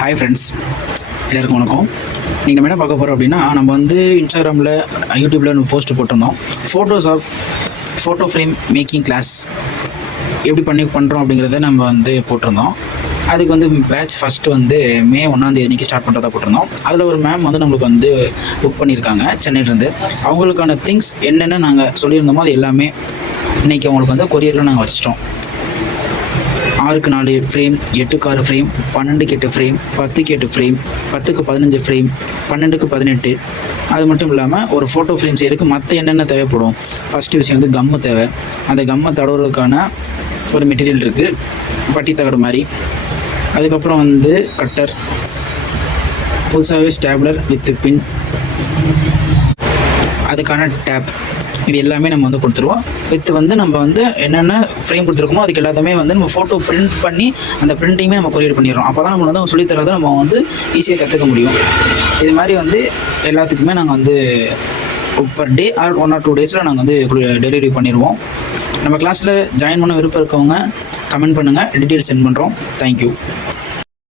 Hi friends, எல்லாருக்கும் வணக்கம். நீங்கள் என்ன பார்க்க போகிறோம் அப்படின்னா, நம்ம வந்து இன்ஸ்டாகிராமில் யூடியூப்பில் ஒரு போஸ்ட் போட்டிருந்தோம். ஃபோட்டோ ஃப்ரேம் மேக்கிங் கிளாஸ் எப்படி பண்ணுறோம் அப்படிங்கிறத நம்ம வந்து போட்டிருந்தோம். அதுக்கு வந்து பேட்ச் ஃபஸ்ட்டு வந்து மே 1 அன்றைக்கி ஸ்டார்ட் பண்ணுறதா போட்டிருந்தோம். அதில் ஒரு மேம் வந்து நம்மளுக்கு வந்து புக் பண்ணியிருக்காங்க சென்னையிலேருந்து. அவங்களுக்கான திங்ஸ் என்னென்ன நாங்கள் சொல்லியிருந்தோமோ அது எல்லாமே இன்றைக்கி அவங்களுக்கு வந்து கொரியரில் நாங்கள் வச்சிட்டோம். 6க்கு 4 ஃப்ரேம், 8க்கு 6 ஃப்ரேம், 12க்கு 8 ஃப்ரேம், 10க்கு 8 ஃப்ரேம், 10க்கு 15 ஃப்ரேம், 12க்கு 18. அது மட்டும் இல்லாமல் ஒரு ஃபோட்டோ ஃப்ரேம் செய்யறதுக்கு மற்ற என்னென்ன தேவைப்படும். ஃபஸ்ட்டு விஷயம் வந்து கம்மு தேவை. அந்த கம்மை தடவுறதுக்கான ஒரு மெட்டீரியல் இருக்குது, பட்டி தகடு மாதிரி. அதுக்கப்புறம் வந்து கட்டர், புதுசாகவே ஸ்டேப்லர் வித் பின், அதுக்கான டேப், இது எல்லாமே நம்ம வந்து கொடுத்துருவோம். வித் வந்து நம்ம வந்து என்னென்ன ஃப்ரேம் கொடுத்துருக்கோமோ அதுக்கு எல்லாத்தையுமே வந்து நம்ம ஃபோட்டோ பிரிண்ட் பண்ணி அந்த பிரிண்ட்டையுமே நம்ம கொரியர் பண்ணிடுறோம். அப்போ தான் நம்ம வந்து சொல்லித்தரதை நம்ம வந்து ஈஸியாக கற்றுக்க முடியும். இது மாதிரி வந்து எல்லாத்துக்குமே நாங்கள் வந்து பர் டே ஆர் 1 or 2 டேஸில் நாங்கள் வந்து டெலிவரி பண்ணிடுவோம். நம்ம கிளாஸில் ஜாயின் பண்ண விருப்பம் இருக்கவங்க கமெண்ட் பண்ணுங்கள், டீட்டெயில்ஸ் சென்ட் பண்ணுறோம். தேங்க்யூ.